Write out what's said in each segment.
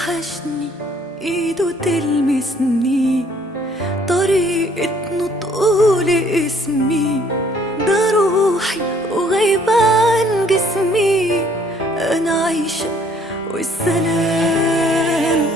وحشني ايده تلمسني، طريقة نطقه لاسمي، ده روحي وغايبة عن جسمي. انا عايشة والسلام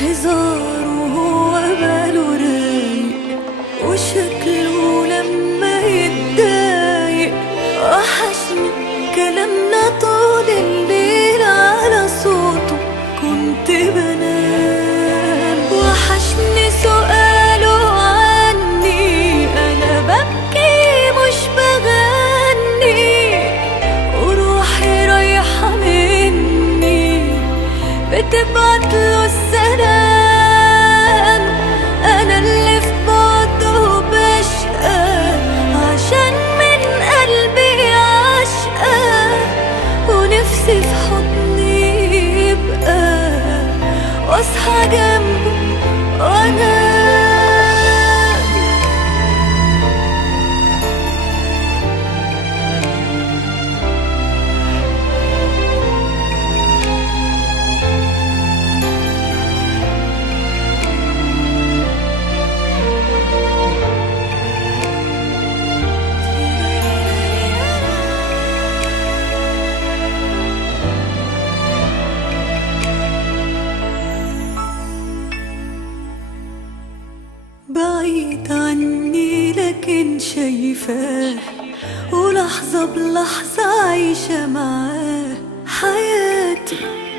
هزاره، وهو باله رايق وشكله لما يتضايق. وحشني كلامنا طول الليل على صوته كنت بنام. وحشني سؤاله عني انا ببكي مش بغني، وروحي رايحة مني بتبعتله السلام. انا اللي في بعده بشقى عشان من قلبي عشقى، ونفسي في حضني يبقى واصحى جنبه وانا بعيد عني لكن شايفاه، ولحظة بلحظة عايشة معاه. حياتي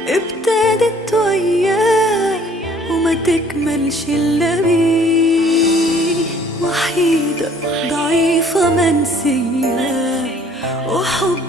ابتدت وياه وما تكملش إلا بيه. وحيدة ضعيفة منسية وحب